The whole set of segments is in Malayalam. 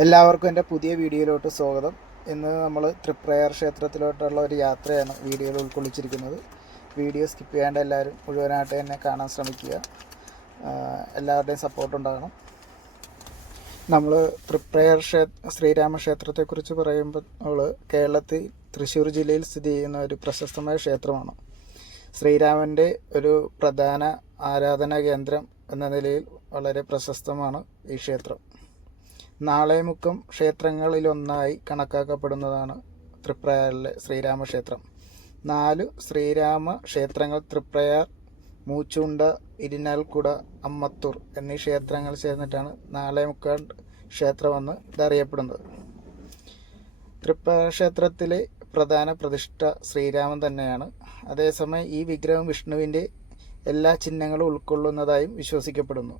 എല്ലാവർക്കും എന്റെ പുതിയ വീഡിയോയിലോട്ട് സ്വാഗതം. ഇന്ന് നമ്മൾ തൃപ്രയർ ക്ഷേത്രത്തിലോട്ടുള്ള ഒരു യാത്രയാണ് വീഡിയോയിൽ ഉൾക്കൊള്ളിച്ചിരിക്കുന്നത്. വീഡിയോ സ്കിപ്പ് ചെയ്യാണ്ട് എല്ലാവരും മുഴുവനായിട്ട് തന്നെ കാണാൻ ശ്രമിക്കുക. എല്ലാവരുടെയും സപ്പോർട്ട് ഉണ്ടാകണം. നമ്മൾ തൃപ്രയർ ക്ഷേത്ര ശ്രീരാമ ക്ഷേത്രത്തെക്കുറിച്ച് പറയുമ്പോൾ നമ്മൾ കേരളത്തിൽ തൃശ്ശൂർ ജില്ലയിൽ സ്ഥിതി ചെയ്യുന്ന ഒരു പ്രശസ്തമായ ക്ഷേത്രമാണ്. ശ്രീരാമന്റെ ഒരു പ്രധാന ആരാധനാ കേന്ദ്രം എന്ന നിലയിൽ വളരെ പ്രശസ്തമാണ് ഈ ക്ഷേത്രം. നാളെമുക്കം ക്ഷേത്രങ്ങളിലൊന്നായി കണക്കാക്കപ്പെടുന്നതാണ് തൃപ്രയാറിലെ ശ്രീരാമക്ഷേത്രം. നാല് ശ്രീരാമ ക്ഷേത്രങ്ങൾ തൃപ്രയാർ മൂച്ചുണ്ട ഇരിനാൽക്കുട അമ്മത്തൂർ എന്നീ ക്ഷേത്രങ്ങൾ ചേർന്നിട്ടാണ് നാളെമുക്കാട് ക്ഷേത്രമെന്ന് ഇതറിയപ്പെടുന്നത്. തൃപ്രയാർ ക്ഷേത്രത്തിലെ പ്രധാന പ്രതിഷ്ഠ ശ്രീരാമൻ തന്നെയാണ്. അതേസമയം ഈ വിഗ്രഹം വിഷ്ണുവിന്റെ എല്ലാ ചിഹ്നങ്ങളും ഉൾക്കൊള്ളുന്നതായും വിശ്വസിക്കപ്പെടുന്നു.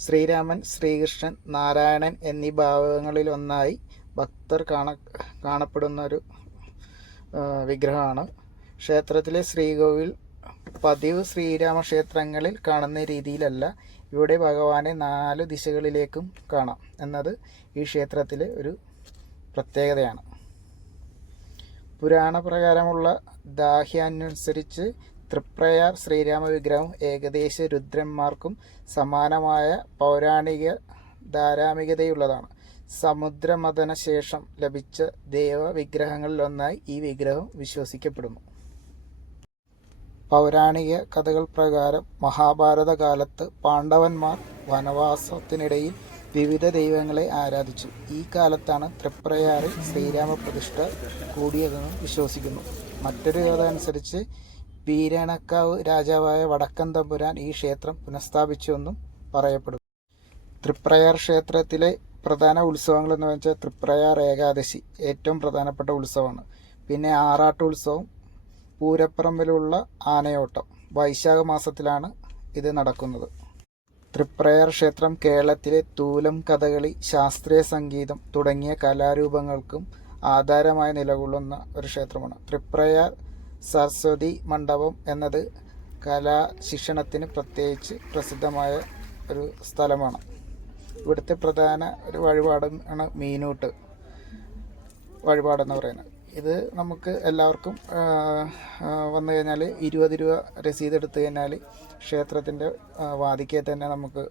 ശ്രീരാമൻ ശ്രീകൃഷ്ണൻ നാരായണൻ എന്നീ ഭാവങ്ങളിലൊന്നായി ഭക്തർ കാണ കാണപ്പെടുന്ന ഒരു വിഗ്രഹമാണ്. ക്ഷേത്രത്തിലെ ശ്രീകോവിൽ പതിവ് ശ്രീരാമ ക്ഷേത്രങ്ങളിൽ കാണുന്ന രീതിയിലല്ല. ഇവിടെ ഭഗവാനെ നാല് ദിശകളിലേക്കും കാണാം എന്നത് ഈ ക്ഷേത്രത്തിലെ ഒരു പ്രത്യേകതയാണ്. പുരാണപ്രകാരമുള്ള ദാഹ്യാനുസരിച്ച് തൃപ്രയാർ ശ്രീരാമ വിഗ്രഹം ഏകദേശ രുദ്രന്മാർക്കും സമാനമായ പൗരാണിക ധാരാമികതയുള്ളതാണ്. സമുദ്രമതന ശേഷം ലഭിച്ച ദേവ വിഗ്രഹങ്ങളിലൊന്നായി ഈ വിഗ്രഹം വിശ്വസിക്കപ്പെടുന്നു. പൗരാണിക കഥകൾ പ്രകാരം മഹാഭാരത കാലത്ത് പാണ്ഡവന്മാർ വനവാസത്തിനിടയിൽ വിവിധ ദൈവങ്ങളെ ആരാധിച്ചു. ഈ കാലത്താണ് തൃപ്രയാറിൽ ശ്രീരാമ പ്രതിഷ്ഠ കൂടിയതെന്നും വിശ്വസിക്കുന്നു. മറ്റൊരു കഥ അനുസരിച്ച് വീരണക്കാവ് രാജാവായ വടക്കൻ തമ്പുരാൻ ഈ ക്ഷേത്രം പുനഃസ്ഥാപിച്ചുവെന്നും പറയപ്പെടുന്നു. തൃപ്രയാർ ക്ഷേത്രത്തിലെ പ്രധാന ഉത്സവങ്ങൾ എന്ന് വെച്ചാൽ തൃപ്രയാർ ഏകാദശി ഏറ്റവും പ്രധാനപ്പെട്ട ഉത്സവമാണ്. പിന്നെ ആറാട്ട് ഉത്സവം പൂരപ്പറമ്പിലുള്ള ആനയോട്ടം വൈശാഖ മാസത്തിലാണ് ഇത് നടക്കുന്നത്. തൃപ്രയാർ ക്ഷേത്രം കേരളത്തിലെ തൂലം കഥകളി ശാസ്ത്രീയ സംഗീതം തുടങ്ങിയ കലാരൂപങ്ങൾക്കും ആധാരമായി നിലകൊള്ളുന്ന ഒരു ക്ഷേത്രമാണ്. തൃപ്രയാർ സരസ്വതി മണ്ഡപം എന്നത് കലാശിക്ഷണത്തിന് പ്രത്യേകിച്ച് പ്രസിദ്ധമായ ഒരു സ്ഥലമാണ്. ഇവിടുത്തെ പ്രധാന ഒരു വഴിപാടാണ് മീനൂട്ട് വഴിപാടെന്ന് പറയുന്നത്. ഇത് നമുക്ക് എല്ലാവർക്കും വന്നു കഴിഞ്ഞാൽ ഇരുപത് രൂപ രസീത് എടുത്തു കഴിഞ്ഞാൽ ക്ഷേത്രത്തിന്റെ വാതിക്കെ തന്നെ നമുക്ക്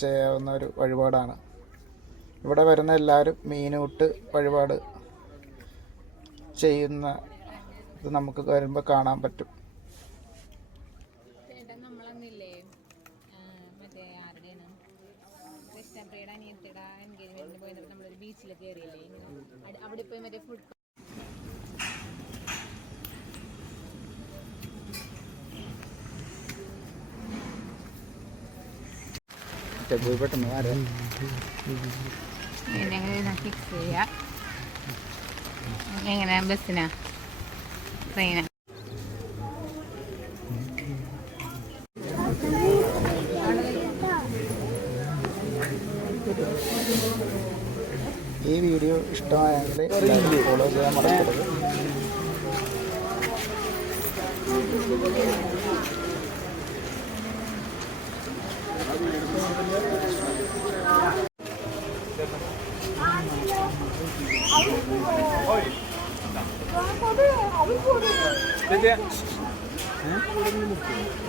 ചെയ്യാവുന്ന ഒരു വഴിപാടാണ്. ഇവിടെ വരുന്ന എല്ലാവരും മീനൂട്ട് വഴിപാട് ചെയ്യുന്ന ഇത് നമുക്ക് വരുമ്പോൾ കാണാൻ പറ്റും. ബസ്സിനാ മറ്റേ എൻഗേജ്മെന്റിന് പോയി നമ്മളൊരു ബീച്ചിൽ കയറിയില്ലേ ഇങ്ങനെ അട്- വീഡിയോ ഇഷ്ടമായെങ്കിൽ ഫുഡ് പോയി പെട്ടെന്ന് ആരാ എങ്ങനെ ഫിക്സ് ചെയ്യാം എങ്ങനെ ബസ്സിനാ ട്രെയിനാ ഈ വീഡിയോ ഇഷ്ടമായെങ്കിൽ ഫോളോ ചെയ്യാൻ മറക്കരുത്